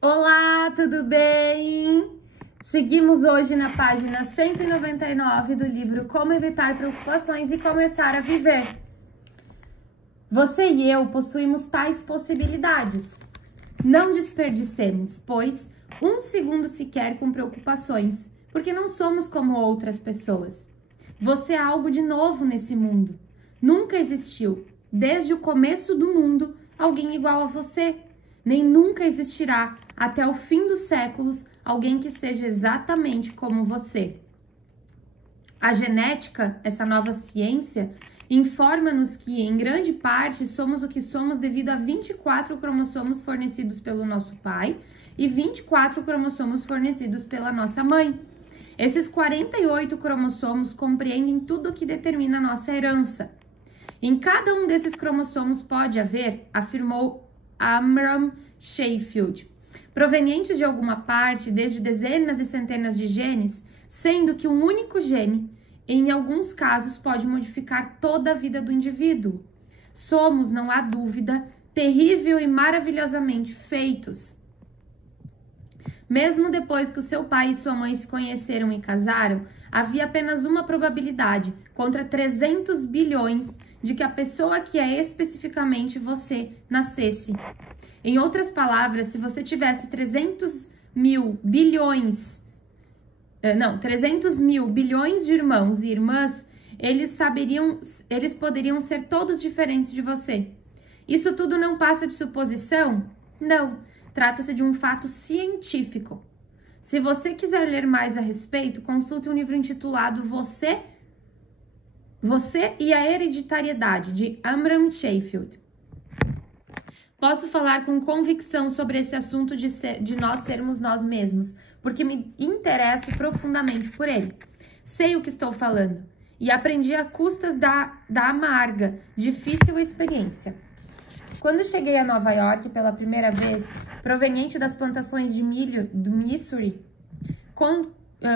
Olá, tudo bem? Seguimos hoje na página 199 do livro Como Evitar Preocupações e Começar a Viver. Você e eu possuímos tais possibilidades. Não desperdicemos, pois, um segundo sequer com preocupações, porque não somos como outras pessoas. Você é algo de novo nesse mundo. Nunca existiu, desde o começo do mundo, alguém igual a você. Nem nunca existirá, até o fim dos séculos, alguém que seja exatamente como você. A genética, essa nova ciência, informa-nos que, em grande parte, somos o que somos devido a 24 cromossomos fornecidos pelo nosso pai e 24 cromossomos fornecidos pela nossa mãe. Esses 48 cromossomos compreendem tudo o que determina a nossa herança. Em cada um desses cromossomos pode haver, afirmou Amram Sheffield, provenientes de alguma parte, desde dezenas e centenas de genes, sendo que um único gene, em alguns casos, pode modificar toda a vida do indivíduo. Somos, não há dúvida, terrível e maravilhosamente feitos. Mesmo depois que o seu pai e sua mãe se conheceram e casaram, havia apenas uma probabilidade, contra 300 bilhões, de que a pessoa que é especificamente você nascesse. Em outras palavras, se você tivesse 300 mil bilhões de irmãos e irmãs, eles poderiam ser todos diferentes de você. Isso tudo não passa de suposição? Não. Trata-se de um fato científico. Se você quiser ler mais a respeito, consulte um livro intitulado Você e a Hereditariedade, de Amram Sheffield. Posso falar com convicção sobre esse assunto de nós sermos nós mesmos, porque me interesso profundamente por ele. Sei o que estou falando e aprendi a custas da amarga, difícil experiência. Quando cheguei a Nova York pela primeira vez, proveniente das plantações de milho do Missouri,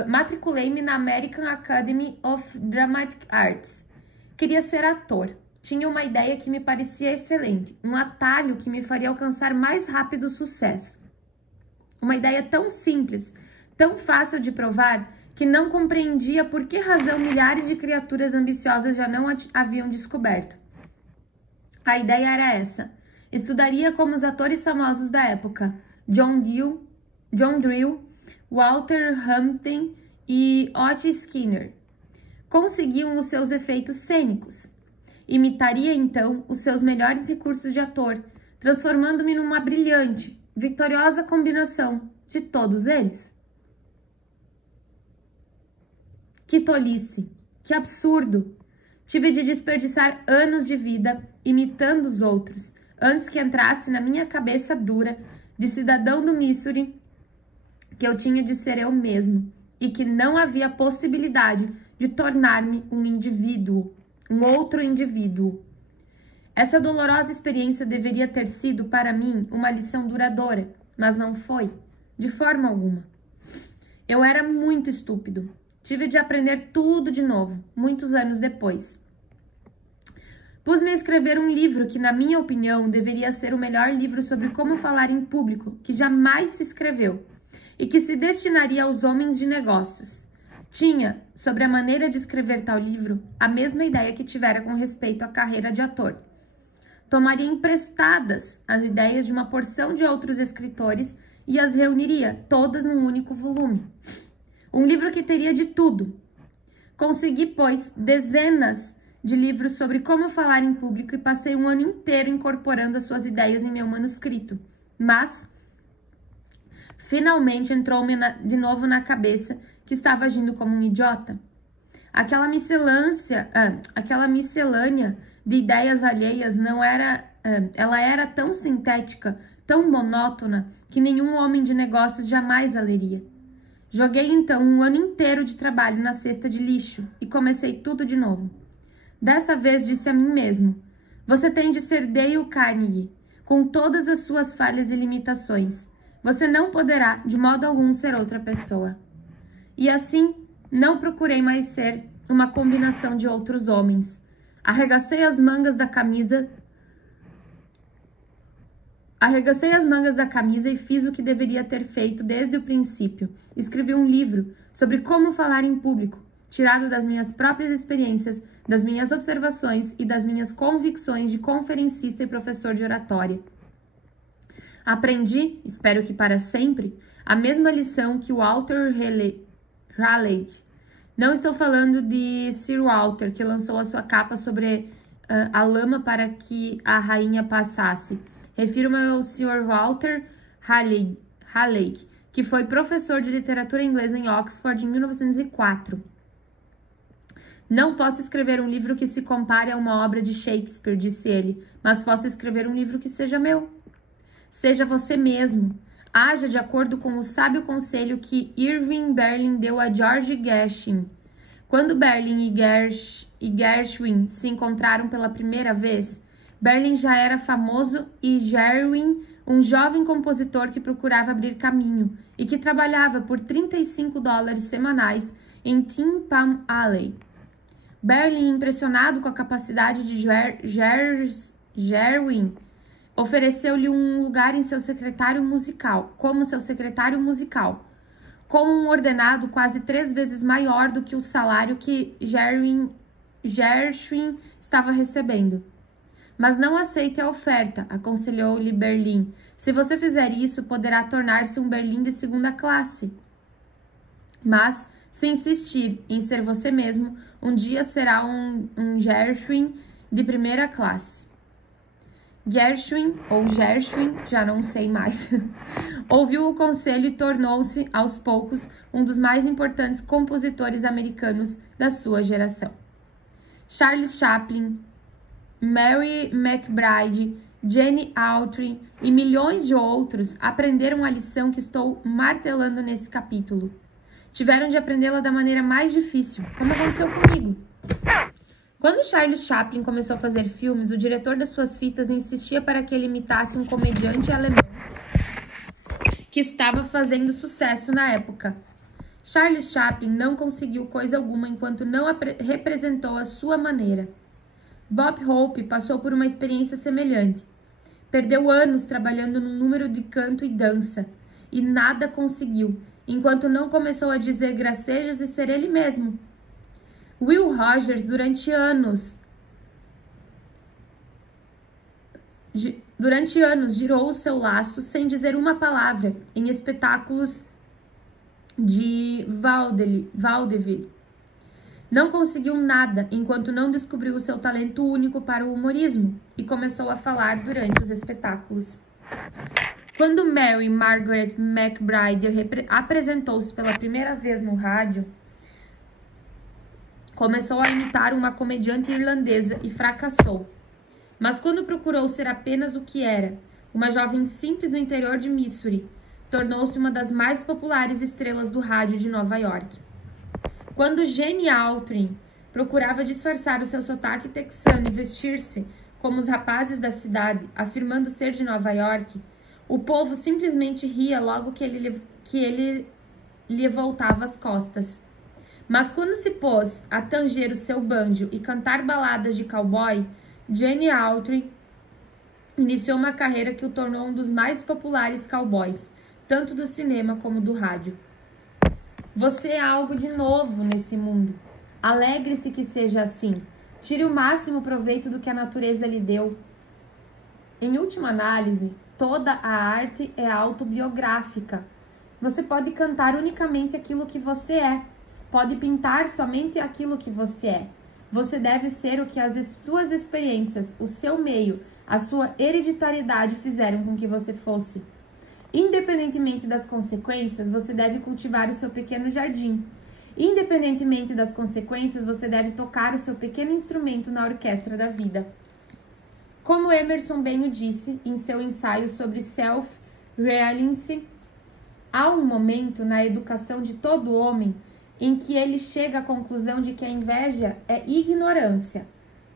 matriculei-me na American Academy of Dramatic Arts. Queria ser ator. Tinha uma ideia que me parecia excelente, um atalho que me faria alcançar mais rápido sucesso. Uma ideia tão simples, tão fácil de provar, que não compreendia por que razão milhares de criaturas ambiciosas já não haviam descoberto. A ideia era essa. Estudaria como os atores famosos da época, John Drill, Walter Hampden e Otis Skinner, conseguiam os seus efeitos cênicos. Imitaria, então, os seus melhores recursos de ator, transformando-me numa brilhante, vitoriosa combinação de todos eles. Que tolice! Que absurdo! Tive de desperdiçar anos de vida imitando os outros, antes que entrasse na minha cabeça dura de cidadão do Missouri que eu tinha de ser eu mesmo e que não havia possibilidade de tornar-me um indivíduo, um outro indivíduo. Essa dolorosa experiência deveria ter sido, para mim, uma lição duradoura, mas não foi, de forma alguma. Eu era muito estúpido. Tive de aprender tudo de novo, muitos anos depois. Pus-me a escrever um livro que, na minha opinião, deveria ser o melhor livro sobre como falar em público que jamais se escreveu e que se destinaria aos homens de negócios. Tinha, sobre a maneira de escrever tal livro, a mesma ideia que tivera com respeito à carreira de ator. Tomaria emprestadas as ideias de uma porção de outros escritores e as reuniria todas num único volume. Um livro que teria de tudo. Consegui, pois, dezenas de livros sobre como falar em público e passei um ano inteiro incorporando as suas ideias em meu manuscrito. Mas, finalmente entrou-me de novo na cabeça que estava agindo como um idiota. Aquela miscelânea de ideias alheias ela era tão sintética, tão monótona, que nenhum homem de negócios jamais a leria. Joguei então um ano inteiro de trabalho na cesta de lixo e comecei tudo de novo. Dessa vez disse a mim mesmo: você tem de ser Dale Carnegie, com todas as suas falhas e limitações. Você não poderá, de modo algum, ser outra pessoa. E assim, não procurei mais ser uma combinação de outros homens. Arregacei as mangas da camisa Arregacei as mangas da camisa e fiz o que deveria ter feito desde o princípio. Escrevi um livro sobre como falar em público, tirado das minhas próprias experiências, das minhas observações e das minhas convicções de conferencista e professor de oratória. Aprendi, espero que para sempre, a mesma lição que Walter Raleigh. Não estou falando de Sir Walter, que lançou a sua capa sobre a lama para que a rainha passasse. Refiro-me ao Sr. Walter Raleigh, que foi professor de literatura inglesa em Oxford em 1904. Não posso escrever um livro que se compare a uma obra de Shakespeare, disse ele, mas posso escrever um livro que seja meu. Seja você mesmo. Haja de acordo com o sábio conselho que Irving Berlin deu a George Gershwin. Quando Berlin e Gershwin se encontraram pela primeira vez, Berlin já era famoso e Gershwin um jovem compositor que procurava abrir caminho e que trabalhava por $35 semanais em Tin Pan Alley. Berlin, impressionado com a capacidade de Gershwin, ofereceu-lhe um lugar em seu secretário musical, com um ordenado quase 3 vezes maior do que o salário que Gershwin estava recebendo. Mas não aceite a oferta, aconselhou-lhe Berlin. Se você fizer isso, poderá tornar-se um Berlin de segunda classe. Mas, se insistir em ser você mesmo, um dia será um Gershwin de primeira classe. Gershwin, já não sei mais, ouviu o conselho e tornou-se, aos poucos, um dos mais importantes compositores americanos da sua geração. Charles Chaplin, Mary McBride, Jane Autry e milhões de outros aprenderam a lição que estou martelando nesse capítulo. Tiveram de aprendê-la da maneira mais difícil, como aconteceu comigo. Quando Charles Chaplin começou a fazer filmes, o diretor das suas fitas insistia para que ele imitasse um comediante alemão que estava fazendo sucesso na época. Charles Chaplin não conseguiu coisa alguma enquanto não representou a sua maneira. Bob Hope passou por uma experiência semelhante. Perdeu anos trabalhando num número de canto e dança, e nada conseguiu, enquanto não começou a dizer gracejos e ser ele mesmo. Will Rogers, durante anos, girou o seu laço sem dizer uma palavra em espetáculos de vaudeville. Não conseguiu nada enquanto não descobriu o seu talento único para o humorismo e começou a falar durante os espetáculos. Quando Mary Margaret McBride apresentou-se pela primeira vez no rádio, começou a imitar uma comediante irlandesa e fracassou. Mas quando procurou ser apenas o que era, uma jovem simples do interior de Missouri, tornou-se uma das mais populares estrelas do rádio de Nova York. Quando Jane Autry procurava disfarçar o seu sotaque texano e vestir-se como os rapazes da cidade, afirmando ser de Nova York, o povo simplesmente ria logo que ele lhe voltava as costas. Mas quando se pôs a tanger o seu banjo e cantar baladas de cowboy, Jane Autry iniciou uma carreira que o tornou um dos mais populares cowboys, tanto do cinema como do rádio. Você é algo de novo nesse mundo. Alegre-se que seja assim. Tire o máximo proveito do que a natureza lhe deu. Em última análise, toda a arte é autobiográfica. Você pode cantar unicamente aquilo que você é. Pode pintar somente aquilo que você é. Você deve ser o que as suas experiências, o seu meio, a sua hereditariedade fizeram com que você fosse. Independentemente das consequências, você deve cultivar o seu pequeno jardim. Independentemente das consequências, você deve tocar o seu pequeno instrumento na orquestra da vida. Como Emerson bem o disse em seu ensaio sobre self-reliance, há um momento na educação de todo homem em que ele chega à conclusão de que a inveja é ignorância,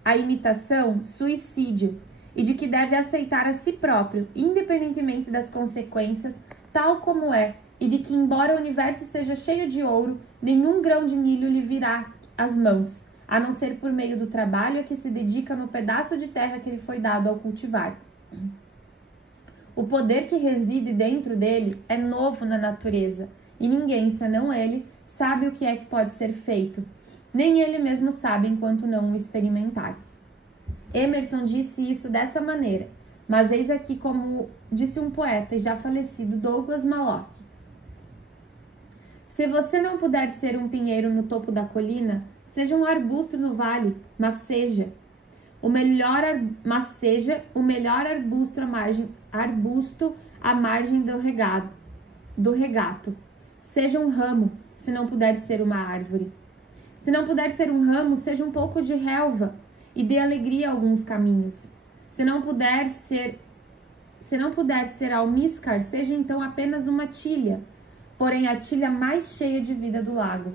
a imitação, suicídio, e de que deve aceitar a si próprio, independentemente das consequências, tal como é, e de que, embora o universo esteja cheio de ouro, nenhum grão de milho lhe virá às mãos, a não ser por meio do trabalho a que se dedica no pedaço de terra que lhe foi dado ao cultivar. O poder que reside dentro dele é novo na natureza, e ninguém, senão ele, sabe o que é que pode ser feito. Nem ele mesmo sabe enquanto não o experimentar. Emerson disse isso dessa maneira, mas eis aqui como disse um poeta já falecido, Douglas Malloch. Se você não puder ser um pinheiro no topo da colina, seja um arbusto no vale, mas seja o melhor arbusto à margem do regato. Seja um ramo, se não puder ser uma árvore. Se não puder ser um ramo, seja um pouco de relva e dê alegria a alguns caminhos. Se não puder ser almíscar, seja então apenas uma tilha, porém a tilha mais cheia de vida do lago.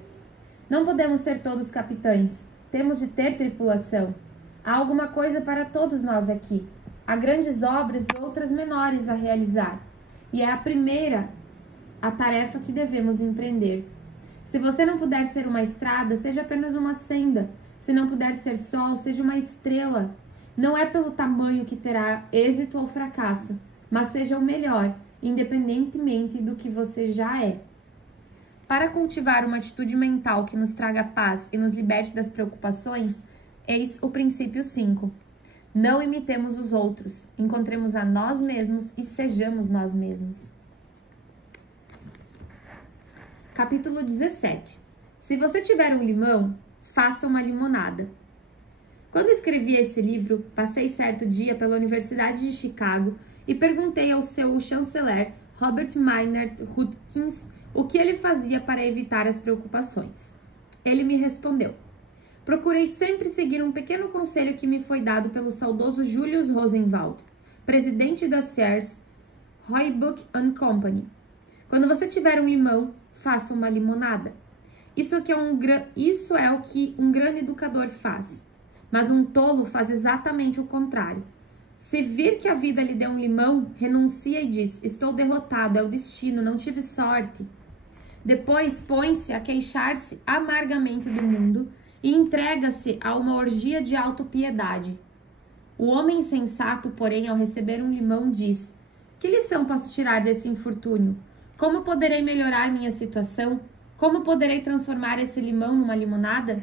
Não podemos ser todos capitães, temos de ter tripulação. Há alguma coisa para todos nós aqui. Há grandes obras e outras menores a realizar, e é a primeira a tarefa que devemos empreender. Se você não puder ser uma estrada, seja apenas uma senda. Se não puder ser sol, seja uma estrela. Não é pelo tamanho que terá êxito ou fracasso, mas seja o melhor, independentemente do que você já é. Para cultivar uma atitude mental que nos traga paz e nos liberte das preocupações, eis o princípio 5. Não imitemos os outros, encontremos a nós mesmos e sejamos nós mesmos. Capítulo 17. Se você tiver um limão, faça uma limonada. Quando escrevi esse livro, passei certo dia pela Universidade de Chicago e perguntei ao seu chanceler, Robert Maynard Hopkins, o que ele fazia para evitar as preocupações. Ele me respondeu: procurei sempre seguir um pequeno conselho que me foi dado pelo saudoso Julius Rosenwald, presidente da Sears, Roebuck & Company. Quando você tiver um limão, faça uma limonada. Isso é o que um grande educador faz. Mas um tolo faz exatamente o contrário. Se vir que a vida lhe deu um limão, renuncia e diz: estou derrotado, é o destino, não tive sorte. Depois põe-se a queixar-se amargamente do mundo e entrega-se a uma orgia de autopiedade. O homem sensato, porém, ao receber um limão, diz: que lição posso tirar desse infortúnio? Como poderei melhorar minha situação? Como poderei transformar esse limão numa limonada?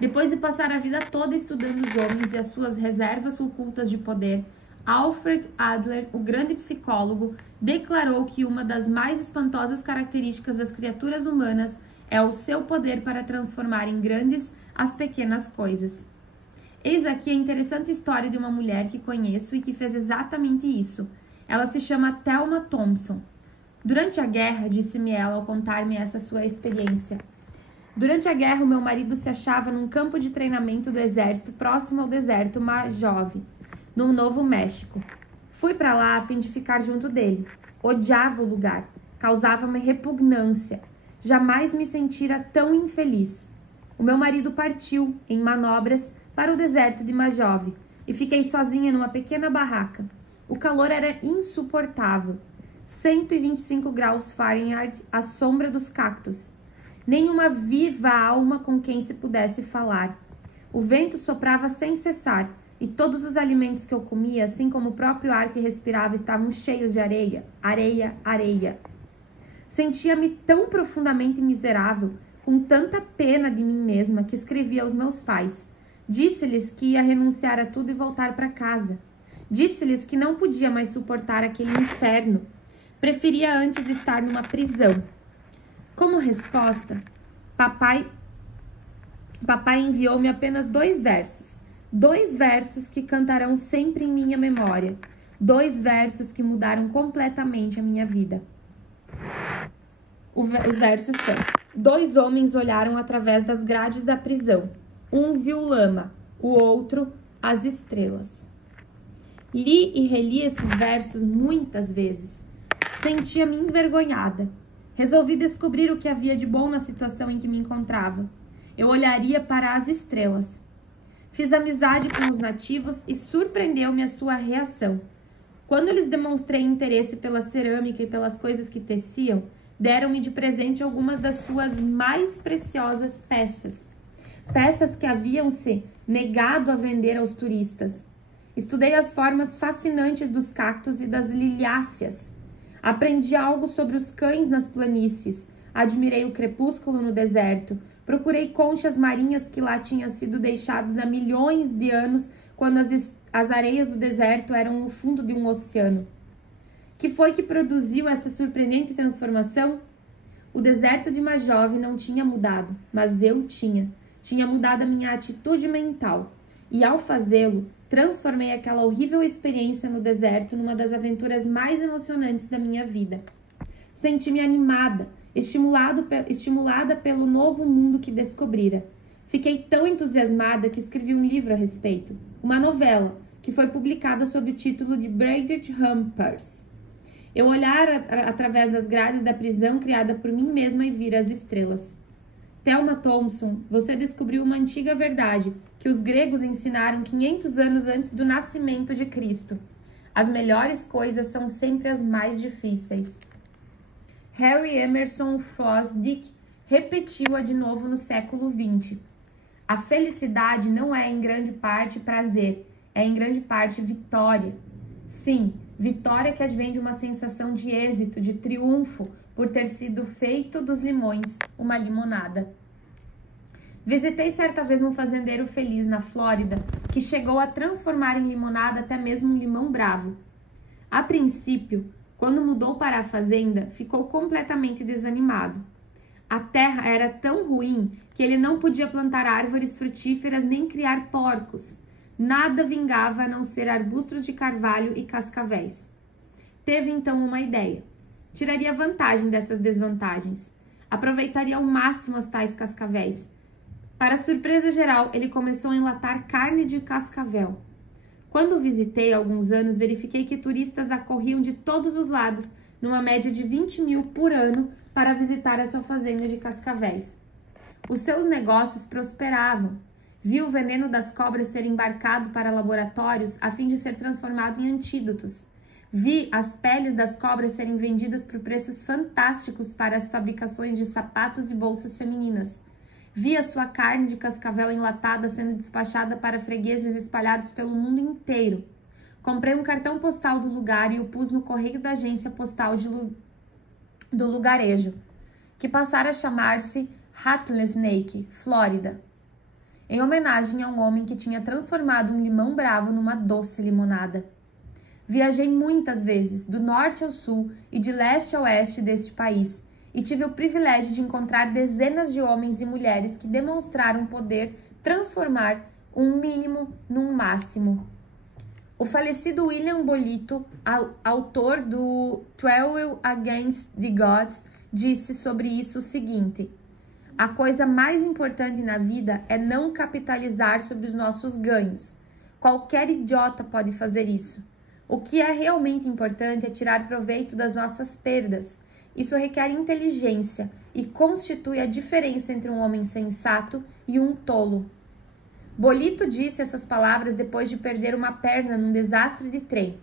Depois de passar a vida toda estudando os homens e as suas reservas ocultas de poder, Alfred Adler, o grande psicólogo, declarou que uma das mais espantosas características das criaturas humanas é o seu poder para transformar em grandes as pequenas coisas. Eis aqui a interessante história de uma mulher que conheço e que fez exatamente isso. Ela se chama Thelma Thompson. Durante a guerra, disse-me ela ao contar-me essa sua experiência. Durante a guerra, o meu marido se achava num campo de treinamento do exército próximo ao deserto Mojave, no Novo México. Fui para lá a fim de ficar junto dele. Odiava o lugar, causava-me repugnância. Jamais me sentira tão infeliz. O meu marido partiu, em manobras, para o deserto de Mojave e fiquei sozinha numa pequena barraca. O calor era insuportável. 125 graus Fahrenheit à sombra dos cactos. Nenhuma viva alma com quem se pudesse falar. O vento soprava sem cessar e todos os alimentos que eu comia, assim como o próprio ar que respirava, estavam cheios de areia, areia, areia. Sentia-me tão profundamente miserável, com tanta pena de mim mesma, que escrevi aos meus pais. Disse-lhes que ia renunciar a tudo e voltar para casa. Disse-lhes que não podia mais suportar aquele inferno. Preferia antes estar numa prisão. Como resposta, papai enviou-me apenas 2 versos. 2 versos que cantarão sempre em minha memória. 2 versos que mudaram completamente a minha vida. Os versos são: 2 homens olharam através das grades da prisão. Um viu lama, o outro as estrelas. Li e reli esses versos muitas vezes. Sentia-me envergonhada. Resolvi descobrir o que havia de bom na situação em que me encontrava. Eu olharia para as estrelas. Fiz amizade com os nativos e surpreendeu-me a sua reação. Quando lhes demonstrei interesse pela cerâmica e pelas coisas que teciam, deram-me de presente algumas das suas mais preciosas peças. Peças que haviam-se negado a vender aos turistas. Estudei as formas fascinantes dos cactos e das liliáceas. Aprendi algo sobre os cães nas planícies. Admirei o crepúsculo no deserto. Procurei conchas marinhas que lá tinham sido deixadas há milhões de anos, quando as areias do deserto eram o fundo de um oceano. Que foi que produziu essa surpreendente transformação? O deserto de uma jovem não tinha mudado, mas eu tinha. Tinha mudado a minha atitude mental. E ao fazê-lo, transformei aquela horrível experiência no deserto numa das aventuras mais emocionantes da minha vida. Senti-me animada, estimulada pelo novo mundo que descobrira. Fiquei tão entusiasmada que escrevi um livro a respeito, uma novela, que foi publicada sob o título de Braided Hampers. Eu olhara através das grades da prisão criada por mim mesma e vira as estrelas. Thelma Thompson, você descobriu uma antiga verdade que os gregos ensinaram 500 anos antes do nascimento de Cristo. As melhores coisas são sempre as mais difíceis. Harry Emerson Fosdick repetiu-a de novo no século XX. A felicidade não é em grande parte prazer, é em grande parte vitória. Sim, vitória que advém de uma sensação de êxito, de triunfo, por ter sido feito dos limões uma limonada. Visitei certa vez um fazendeiro feliz na Flórida que chegou a transformar em limonada até mesmo um limão bravo. A princípio, quando mudou para a fazenda, ficou completamente desanimado. A terra era tão ruim que ele não podia plantar árvores frutíferas nem criar porcos. Nada vingava a não ser arbustos de carvalho e cascavéis. Teve então uma ideia. Tiraria vantagem dessas desvantagens. Aproveitaria ao máximo as tais cascavéis. Para surpresa geral, ele começou a enlatar carne de cascavel. Quando o visitei há alguns anos, verifiquei que turistas acorriam de todos os lados, numa média de 20 mil por ano, para visitar a sua fazenda de cascavéis. Os seus negócios prosperavam. Vi o veneno das cobras ser embarcado para laboratórios a fim de ser transformado em antídotos. Vi as peles das cobras serem vendidas por preços fantásticos para as fabricações de sapatos e bolsas femininas. Vi a sua carne de cascavel enlatada sendo despachada para fregueses espalhados pelo mundo inteiro. Comprei um cartão postal do lugar e o pus no correio da agência postal do lugarejo, que passara a chamar-se Rattlesnake, Flórida, em homenagem a um homem que tinha transformado um limão bravo numa doce limonada. Viajei muitas vezes, do norte ao sul e de leste a oeste deste país, e tive o privilégio de encontrar dezenas de homens e mulheres que demonstraram poder transformar um mínimo num máximo. O falecido William Bolito, autor do 12 Against the Gods, disse sobre isso o seguinte: a coisa mais importante na vida é não capitalizar sobre os nossos ganhos. Qualquer idiota pode fazer isso. O que é realmente importante é tirar proveito das nossas perdas. Isso requer inteligência e constitui a diferença entre um homem sensato e um tolo. Bolito disse essas palavras depois de perder uma perna num desastre de trem.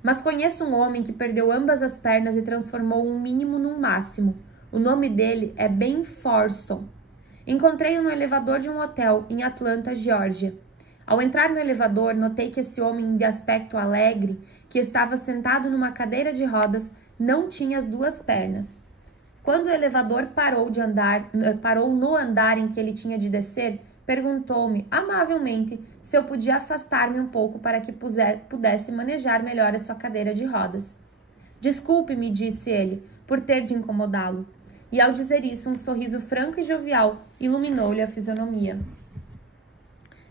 Mas conheço um homem que perdeu ambas as pernas e transformou um mínimo num máximo. O nome dele é Ben Forston. Encontrei-o no elevador de um hotel em Atlanta, Geórgia. Ao entrar no elevador, notei que esse homem de aspecto alegre, que estava sentado numa cadeira de rodas, não tinha as duas pernas. Quando o elevador parou no andar em que ele tinha de descer, perguntou-me amavelmente se eu podia afastar-me um pouco para que pudesse manejar melhor a sua cadeira de rodas. Desculpe-me, disse ele, por ter de incomodá-lo. E ao dizer isso, um sorriso franco e jovial iluminou-lhe a fisionomia.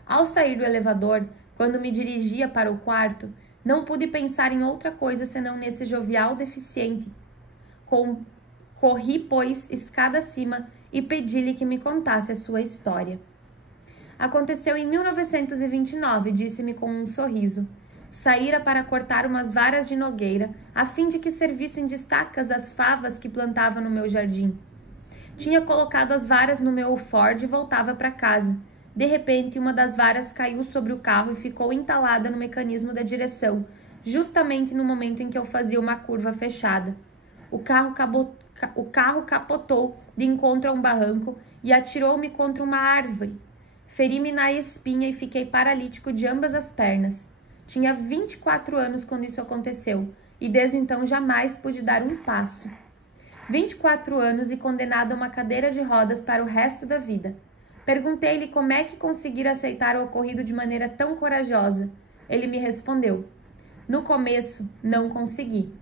Ao sair do elevador, quando me dirigia para o quarto, não pude pensar em outra coisa senão nesse jovial deficiente. Corri, pois, escada acima e pedi-lhe que me contasse a sua história. Aconteceu em 1929, disse-me com um sorriso. Saíra para cortar umas varas de nogueira, a fim de que servissem de estacas as favas que plantava no meu jardim. Tinha colocado as varas no meu Ford e voltava para casa. De repente, uma das varas caiu sobre o carro e ficou entalada no mecanismo da direção, justamente no momento em que eu fazia uma curva fechada. O carro capotou de encontro a um barranco e atirou-me contra uma árvore. Feri-me na espinha e fiquei paralítico de ambas as pernas. Tinha 24 anos quando isso aconteceu, e desde então jamais pude dar um passo. 24 anos e condenado a uma cadeira de rodas para o resto da vida. Perguntei-lhe como é que conseguira aceitar o ocorrido de maneira tão corajosa. Ele me respondeu: no começo, não consegui.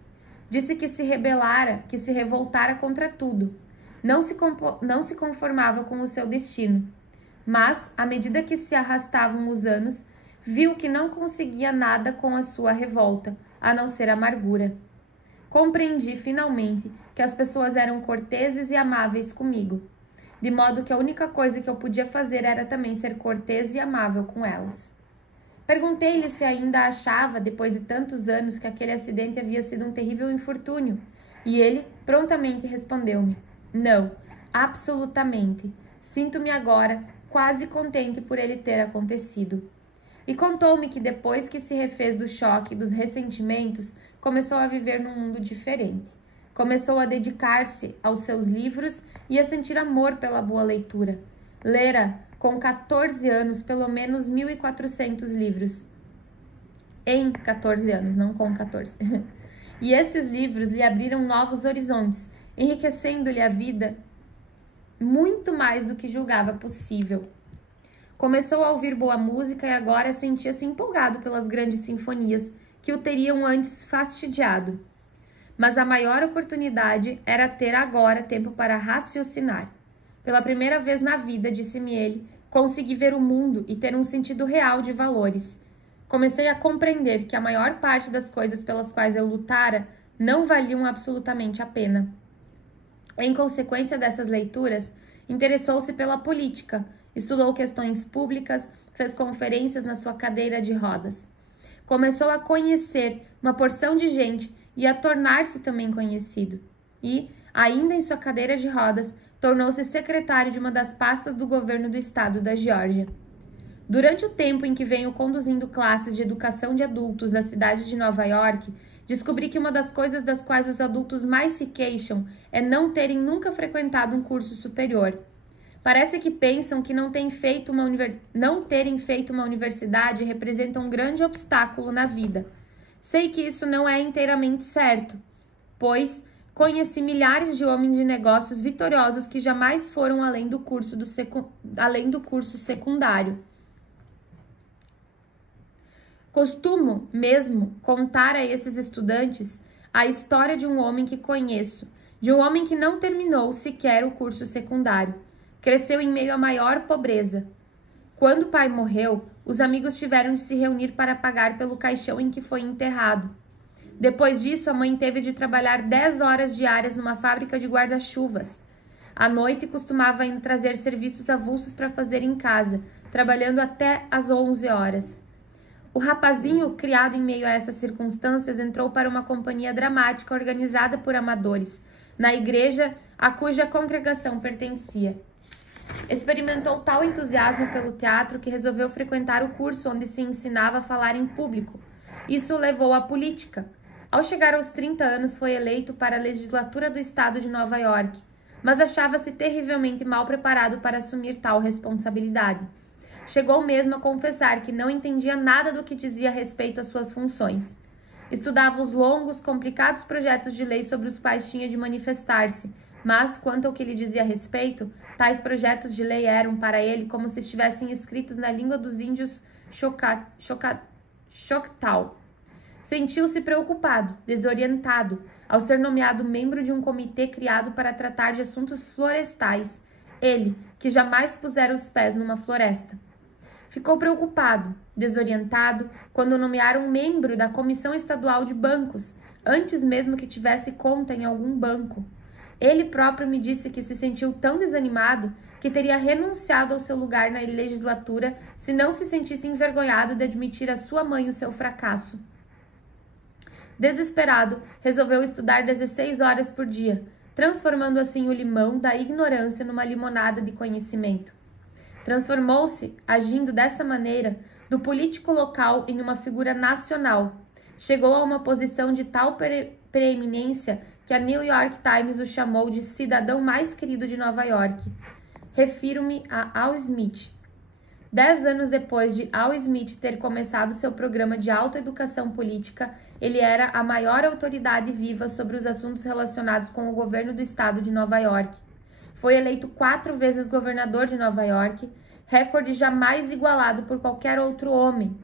Disse que se rebelara, que se revoltara contra tudo. Não se conformava com o seu destino. Mas, à medida que se arrastavam os anos, viu que não conseguia nada com a sua revolta, a não ser amargura. Compreendi, finalmente, que as pessoas eram corteses e amáveis comigo, de modo que a única coisa que eu podia fazer era também ser cortês e amável com elas. Perguntei-lhe se ainda achava, depois de tantos anos, que aquele acidente havia sido um terrível infortúnio, e ele prontamente respondeu-me: não, absolutamente. Sinto-me agora quase contente por ele ter acontecido. E contou-me que depois que se refez do choque e dos ressentimentos, começou a viver num mundo diferente. Começou a dedicar-se aos seus livros e a sentir amor pela boa leitura. Lera, com 14 anos, pelo menos 1.400 livros. Em 14 anos, não com 14. E esses livros lhe abriram novos horizontes, enriquecendo-lhe a vida muito mais do que julgava possível. Começou a ouvir boa música e agora sentia-se empolgado pelas grandes sinfonias que o teriam antes fastidiado. Mas a maior oportunidade era ter agora tempo para raciocinar. Pela primeira vez na vida, disse-me ele, consegui ver o mundo e ter um sentido real de valores. Comecei a compreender que a maior parte das coisas pelas quais eu lutara não valiam absolutamente a pena. Em consequência dessas leituras, interessou-se pela política, estudou questões públicas, fez conferências na sua cadeira de rodas. Começou a conhecer uma porção de gente e a tornar-se também conhecido. E, ainda em sua cadeira de rodas, tornou-se secretário de uma das pastas do governo do estado da Geórgia. Durante o tempo em que venho conduzindo classes de educação de adultos na cidade de Nova York, descobri que uma das coisas das quais os adultos mais se queixam é não terem nunca frequentado um curso superior. Parece que pensam que não terem feito uma universidade representa um grande obstáculo na vida. Sei que isso não é inteiramente certo, pois conheci milhares de homens de negócios vitoriosos que jamais foram além do curso secundário. Costumo mesmo contar a esses estudantes a história de um homem que conheço, de um homem que não terminou sequer o curso secundário. Cresceu em meio à maior pobreza. Quando o pai morreu, os amigos tiveram de se reunir para pagar pelo caixão em que foi enterrado. Depois disso, a mãe teve de trabalhar 10 horas diárias numa fábrica de guarda-chuvas. À noite, costumava trazer serviços avulsos para fazer em casa, trabalhando até às 11 horas. O rapazinho, criado em meio a essas circunstâncias, entrou para uma companhia dramática organizada por amadores, na igreja a cuja congregação pertencia. Experimentou tal entusiasmo pelo teatro que resolveu frequentar o curso onde se ensinava a falar em público. Isso o levou à política. Ao chegar aos 30 anos, foi eleito para a legislatura do estado de Nova York, mas achava-se terrivelmente mal preparado para assumir tal responsabilidade. Chegou mesmo a confessar que não entendia nada do que dizia a respeito às suas funções. Estudava os longos, complicados projetos de lei sobre os quais tinha de manifestar-se, mas, quanto ao que lhe dizia a respeito, tais projetos de lei eram, para ele, como se estivessem escritos na língua dos índios Choctaw. Sentiu-se preocupado, desorientado, ao ser nomeado membro de um comitê criado para tratar de assuntos florestais, ele, que jamais pusera os pés numa floresta. Ficou preocupado, desorientado, quando o nomearam membro da Comissão Estadual de Bancos, antes mesmo que tivesse conta em algum banco. Ele próprio me disse que se sentiu tão desanimado que teria renunciado ao seu lugar na legislatura se não se sentisse envergonhado de admitir à sua mãe o seu fracasso. Desesperado, resolveu estudar 16 horas por dia, transformando assim o limão da ignorância numa limonada de conhecimento. Transformou-se, agindo dessa maneira, do político local em uma figura nacional. Chegou a uma posição de tal preeminência que a New York Times o chamou de cidadão mais querido de Nova York. Refiro-me a Al Smith. 10 anos depois de Al Smith ter começado seu programa de autoeducação política, ele era a maior autoridade viva sobre os assuntos relacionados com o governo do estado de Nova York. Foi eleito 4 vezes governador de Nova York, recorde jamais igualado por qualquer outro homem.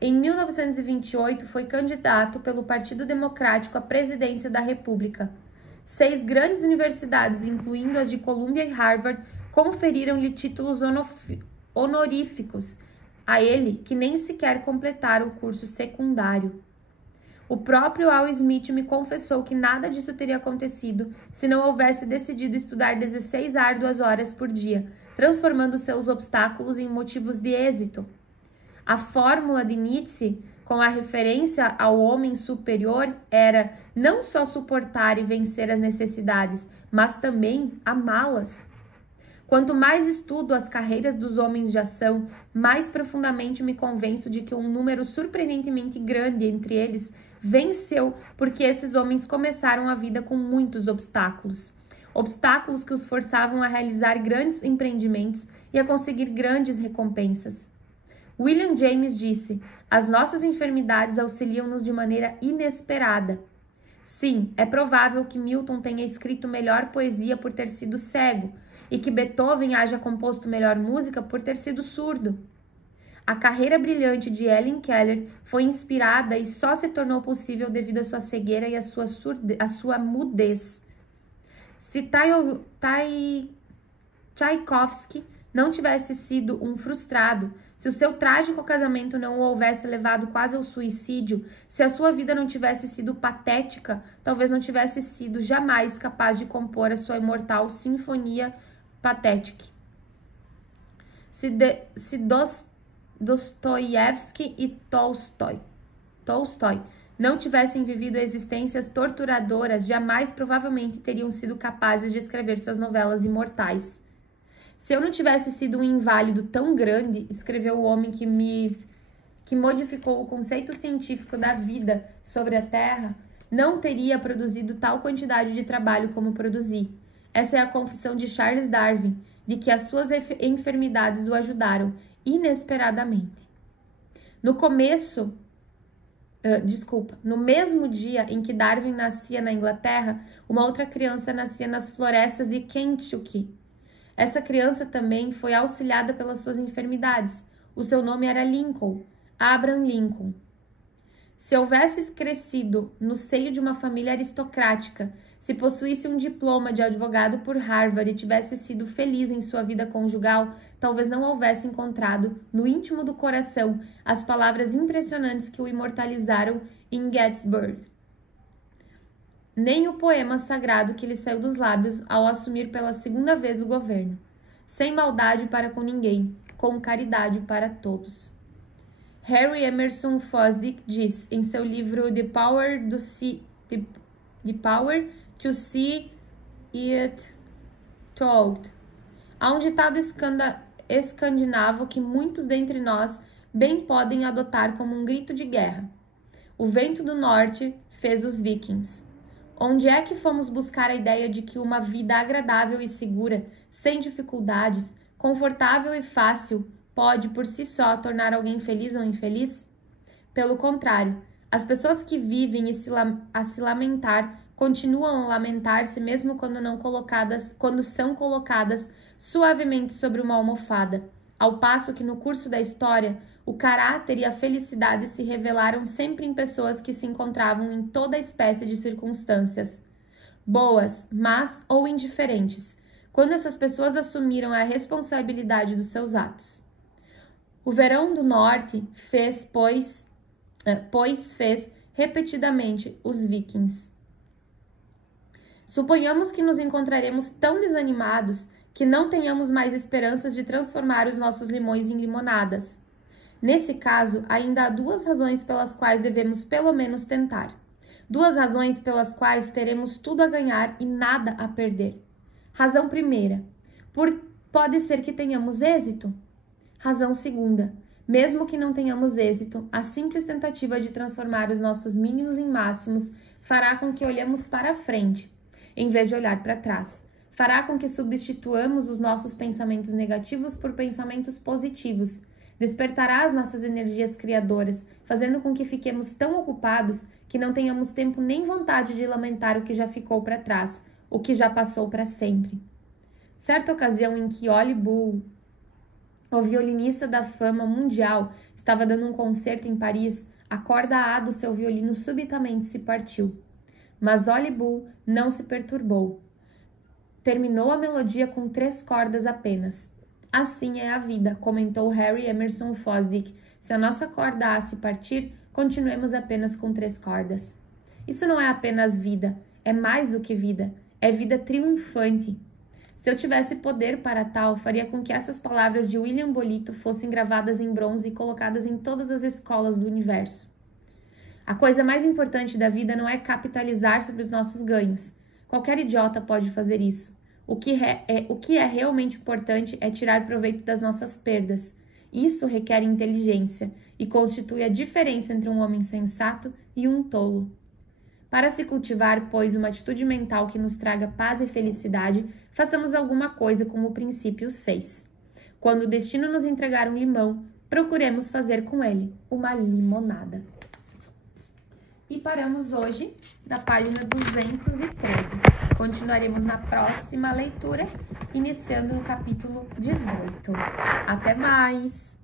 Em 1928, foi candidato pelo Partido Democrático à presidência da República. 6 grandes universidades, incluindo as de Columbia e Harvard, conferiram-lhe títulos honoríficos a ele, que nem sequer completara o curso secundário. O próprio Al Smith me confessou que nada disso teria acontecido se não houvesse decidido estudar 16 árduas horas por dia, transformando seus obstáculos em motivos de êxito. A fórmula de Nietzsche, com a referência ao homem superior, era não só suportar e vencer as necessidades, mas também amá-las. Quanto mais estudo as carreiras dos homens de ação, mais profundamente me convenço de que um número surpreendentemente grande entre eles venceu porque esses homens começaram a vida com muitos obstáculos. Obstáculos que os forçavam a realizar grandes empreendimentos e a conseguir grandes recompensas. William James disse: as nossas enfermidades auxiliam-nos de maneira inesperada. Sim, é provável que Milton tenha escrito melhor poesia por ter sido cego, e que Beethoven haja composto melhor música por ter sido surdo. A carreira brilhante de Helen Keller foi inspirada e só se tornou possível devido à sua cegueira e à sua mudez. Se Tchaikovsky não tivesse sido um frustrado, se o seu trágico casamento não o houvesse levado quase ao suicídio, se a sua vida não tivesse sido patética, talvez não tivesse sido jamais capaz de compor a sua imortal Sinfonia Patética. Se Dostoiévski e Tolstói não tivessem vivido existências torturadoras, jamais provavelmente teriam sido capazes de escrever suas novelas imortais. Se eu não tivesse sido um inválido tão grande, escreveu o homem que modificou o conceito científico da vida sobre a Terra, não teria produzido tal quantidade de trabalho como produzi. Essa é a confissão de Charles Darwin, de que as suas enfermidades o ajudaram inesperadamente. No mesmo dia em que Darwin nascia na Inglaterra, uma outra criança nascia nas florestas de Kentucky. Essa criança também foi auxiliada pelas suas enfermidades. O seu nome era Lincoln, Abraham Lincoln. Se houvesse crescido no seio de uma família aristocrática, se possuísse um diploma de advogado por Harvard e tivesse sido feliz em sua vida conjugal, talvez não houvesse encontrado, no íntimo do coração, as palavras impressionantes que o imortalizaram em Gettysburg. Nem o poema sagrado que lhe saiu dos lábios ao assumir pela segunda vez o governo. Sem maldade para com ninguém, com caridade para todos. Harry Emerson Fosdick diz em seu livro The Power to See It Told. Há um ditado escandinavo que muitos dentre nós bem podem adotar como um grito de guerra. O vento do norte fez os vikings. Onde é que fomos buscar a ideia de que uma vida agradável e segura, sem dificuldades, confortável e fácil, pode por si só tornar alguém feliz ou infeliz? Pelo contrário, as pessoas que vivem a se lamentar continuam a lamentar-se mesmo quando são colocadas suavemente sobre uma almofada, ao passo que no curso da história o caráter e a felicidade se revelaram sempre em pessoas que se encontravam em toda espécie de circunstâncias, boas, más ou indiferentes, quando essas pessoas assumiram a responsabilidade dos seus atos. O verão do norte fez repetidamente os vikings. Suponhamos que nos encontraremos tão desanimados que não tenhamos mais esperanças de transformar os nossos limões em limonadas. Nesse caso, ainda há 2 razões pelas quais devemos pelo menos tentar. 2 razões pelas quais teremos tudo a ganhar e nada a perder. Razão primeira, pode ser que tenhamos êxito. Razão segunda, mesmo que não tenhamos êxito, a simples tentativa de transformar os nossos mínimos em máximos fará com que olhemos para frente, em vez de olhar para trás. fará com que substituamos os nossos pensamentos negativos por pensamentos positivos. Despertará as nossas energias criadoras, fazendo com que fiquemos tão ocupados que não tenhamos tempo nem vontade de lamentar o que já ficou para trás, o que já passou para sempre. Certa ocasião em que Oli Bull, o violinista da fama mundial, estava dando um concerto em Paris, a corda A do seu violino subitamente se partiu. Mas Oli Bull não se perturbou. Terminou a melodia com 3 cordas apenas. Assim é a vida, comentou Harry Emerson Fosdick. Se a nossa corda A se partir, continuemos apenas com 3 cordas. Isso não é apenas vida, é mais do que vida, é vida triunfante. Se eu tivesse poder para tal, faria com que essas palavras de William Bolito fossem gravadas em bronze e colocadas em todas as escolas do universo. A coisa mais importante da vida não é capitalizar sobre os nossos ganhos. Qualquer idiota pode fazer isso. O que é realmente importante é tirar proveito das nossas perdas. Isso requer inteligência e constitui a diferença entre um homem sensato e um tolo. Para se cultivar, pois, uma atitude mental que nos traga paz e felicidade, façamos alguma coisa com o princípio 6. Quando o destino nos entregar um limão, procuremos fazer com ele uma limonada. E paramos hoje na página 213. Continuaremos na próxima leitura, iniciando no capítulo 18. Até mais!